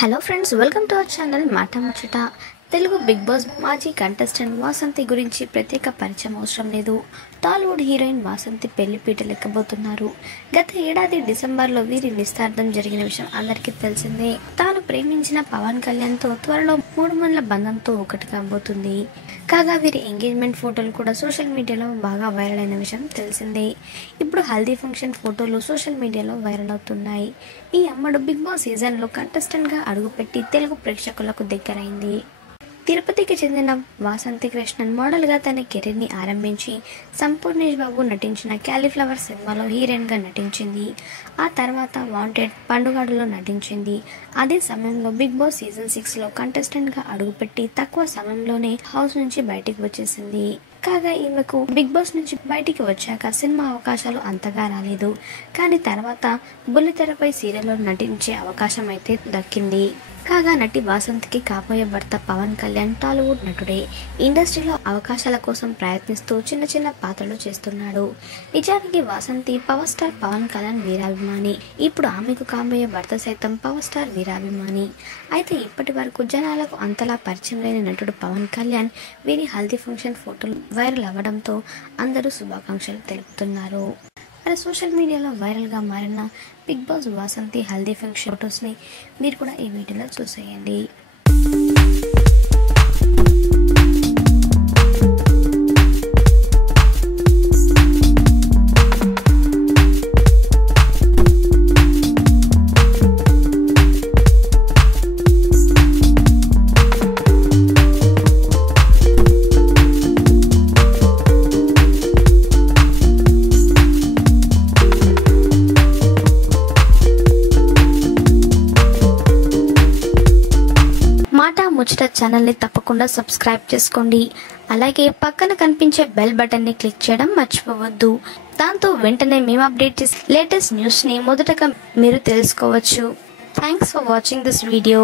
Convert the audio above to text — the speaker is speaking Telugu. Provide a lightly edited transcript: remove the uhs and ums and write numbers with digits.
Hello friends, welcome to our channel మాట ముచ్చట. తెలుగు బిగ్ బాస్ మాజీ కంటెస్టెంట్ వాసంతి గురించి ప్రత్యేక పరిచయం అవసరం లేదు. టాలీవుడ్ హీరోయిన్ వాసంతి పెళ్లిపీట లెక్కబోతున్నారు. గత ఏడాది డిసెంబర్లో వీరి నిశ్చితార్థం జరిగిన విషయం అందరికీ తెలిసిందే. తాను ప్రేమించిన పవన్ కళ్యాణ్తో త్వరలో 3 మందిల బంధంతో ఒకటి కాబోతుంది. కాగా వీరి ఎంగేజ్మెంట్ ఫోటోలు కూడా సోషల్ మీడియాలో బాగా వైరల్ అయిన విషయం తెలిసిందే. ఇప్పుడు హల్దీ ఫంక్షన్ ఫోటోలు సోషల్ మీడియాలో వైరల్ అవుతున్నాయి. ఈ అమ్మడు బిగ్ బాస్ సీజన్లో కంటెస్టెంట్గా అడుగుపెట్టి తెలుగు ప్రేక్షకులకు దగ్గరైంది. తిరుపతికి చెందిన వాసంతి కృష్ణన్ మోడల్గా తన కెరీర్ని ఆరంభించి సంపూర్ణేష్ బాబు నటించిన క్యాలీఫ్లవర్ సినిమాలో హీరోయిన్గా నటించింది. ఆ తర్వాత వాంటెడ్, పండుగాడులో నటించింది. అదే సమయంలో బిగ్ బాస్ సీజన్ 6లో కంటెస్టెంట్గా అడుగుపెట్టి తక్కువ సమయంలోనే హౌస్ నుంచి బయటికి వచ్చేసింది. కాగా ఈమెకు బిగ్ బాస్ నుంచి బయటికి వచ్చాక సినిమా అవకాశాలు అంతగా రాలేదు. కానీ తర్వాత బుల్లితెరపై సీరియల్లో నటించే అవకాశం అయితే దక్కింది. కాగా నటి వాసంతికి కాబోయే భర్త పవన్ కళ్యాణ్ టాలీవుడ్ నటుడే. ఇండస్ట్రీలో అవకాశాల కోసం ప్రయత్నిస్తూ చిన్న చిన్న పాత్రలు చేస్తున్నాడు. నిజానికి వాసంతి పవర్ స్టార్ పవన్ కళ్యాణ్ వీరాభిమాని. ఇప్పుడు ఆమెకు కాబోయే భర్త సైతం పవర్ స్టార్ వీరాభిమాని. అయితే ఇప్పటి వరకు జనాలకు అంతలా పరిచయం లేని నటుడు పవన్ కళ్యాణ్ వీరి హల్దీ ఫంక్షన్ ఫోటోలు వైరల్ అవ్వడంతో అందరూ శుభాకాంక్షలు తెలుపుతున్నారు. మరి సోషల్ మీడియాలో వైరల్గా మారిన బిగ్ బాస్ వాసంతి హల్దీ ఫంక్షన్ ఫొటోస్ని మీరు కూడా ఈ వీడియోలో చూసేయండి. మాట ముచ్చట ఛానల్ని తప్పకుండా సబ్స్క్రైబ్ చేసుకోండి. అలాగే పక్కన కనిపించే బెల్ బటన్ని క్లిక్ చేయడం మర్చిపోవద్దు. దాంతో వెంటనే మేము అప్డేట్ చేసే లేటెస్ట్ న్యూస్ని మొదటగా మీరు తెలుసుకోవచ్చు. Thanks for watching this video.